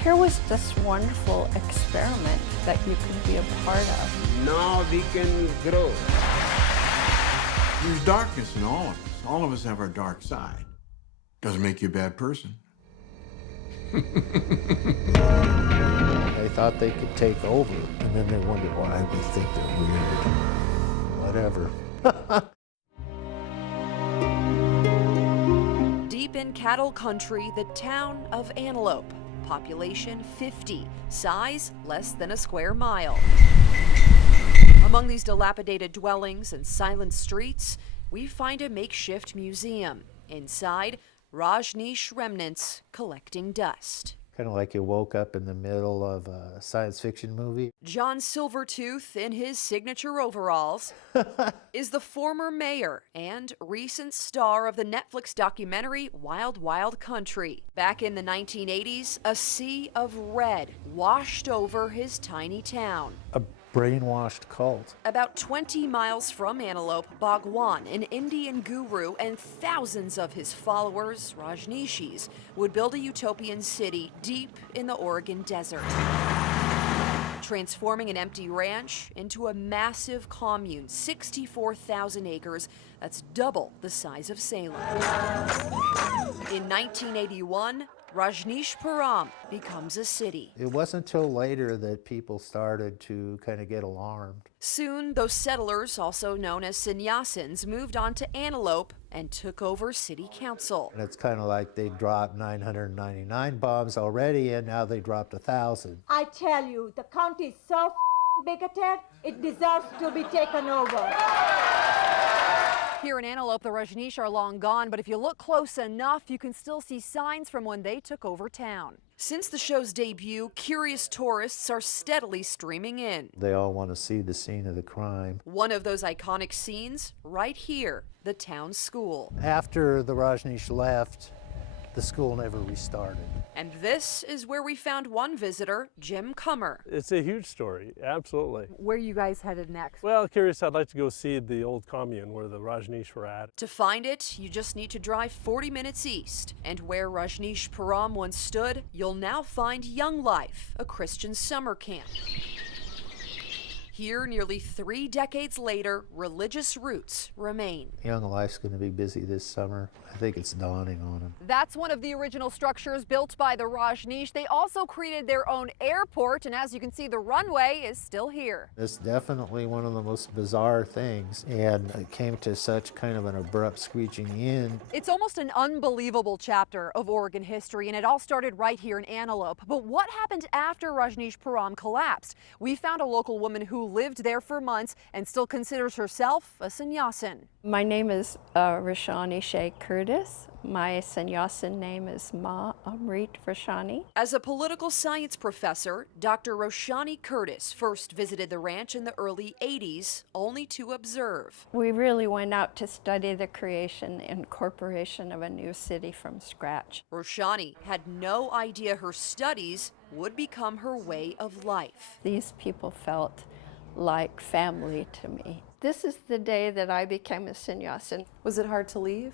here was this wonderful experiment that you could be a part of. Now we can grow. There's darkness in all of us. All of us have our dark side. Doesn't make you a bad person. They thought they could take over, and then they wondered why we think they're weird. Whatever. Deep in cattle country, the town of Antelope. Population 50, size less than a square mile. Among these dilapidated dwellings and silent streets, we find a makeshift museum. Inside, Rajneesh remnants collecting dust. Kind of like you woke up in the middle of a science fiction movie. John Silvertooth, in his signature overalls, is the former mayor and recent star of the Netflix documentary Wild Wild Country. Back in the 1980s, a sea of red washed over his tiny town. A brainwashed cult. About 20 miles from Antelope, Bhagwan, an Indian guru, and thousands of his followers, Rajneeshis, would build a utopian city deep in the Oregon desert, transforming an empty ranch into a massive commune, 64,000 acres. That's double the size of Salem. In 1981, Rajneeshpuram becomes a city. It wasn't until later that people started to kind of get alarmed. Soon, those settlers, also known as sannyasins, moved on to Antelope and took over city council. And it's kind of like they dropped 999 bombs already, and now they dropped 1,000. I tell you, the county is so bigoted, it deserves to be taken over. Here in Antelope, the Rajneesh are long gone, but if you look close enough, you can still see signs from when they took over town. Since the show's debut, curious tourists are steadily streaming in. They all want to see the scene of the crime. One of those iconic scenes, right here, the town school. After the Rajneesh left, the school never restarted. And this is where we found one visitor, Jim Cummer. It's a huge story, absolutely. Where are you guys headed next? Well, curious, I'd like to go see the old commune where the Rajneesh were at. To find it, you just need to drive 40 minutes east. And where Rajneeshpuram once stood, you'll now find Young Life, a Christian summer camp. Here, nearly 3 decades later, religious roots remain. Young Life's going to be busy this summer. I think it's dawning on them. That's one of the original structures built by the Rajneesh. They also created their own airport, and as you can see, the runway is still here. It's definitely one of the most bizarre things, and it came to such kind of an abrupt screeching end. It's almost an unbelievable chapter of Oregon history, and it all started right here in Antelope. But what happened after Rajneeshpuram collapsed? We found a local woman who lived there for months and still considers herself a sannyasin. My name is Roshani Shea Curtis. My sannyasin name is Ma Amrit Roshani. As a political science professor, Dr. Roshani Curtis first visited the ranch in the early 80s, only to observe. We really went out to study the creation and incorporation of a new city from scratch. Roshani had no idea her studies would become her way of life. These people felt like family to me. This is the day that I became a sannyasin. Was it hard to leave?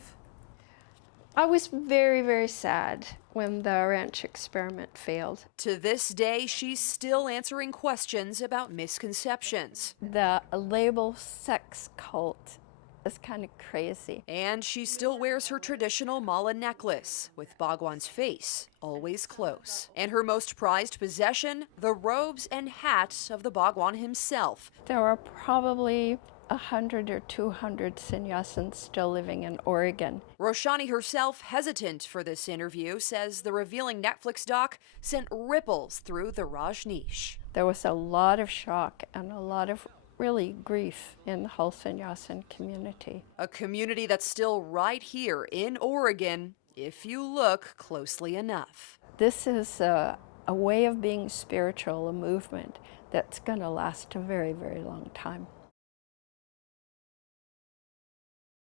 I was very, very sad when the ranch experiment failed. To this day, she's still answering questions about misconceptions. The label sex cult is kind of crazy. And she still wears her traditional mala necklace, with Bhagwan's face always close. And her most prized possession, the robes and hats of the Bhagwan himself. There are probably 100 or 200 sannyasins still living in Oregon. Roshani herself, hesitant for this interview, says the revealing Netflix doc sent ripples through the Rajneesh. There was a lot of shock and a lot of really grief in the whole sannyasin community. A community that's still right here in Oregon, if you look closely enough. This is a way of being spiritual, a movement that's going to last a very, very long time.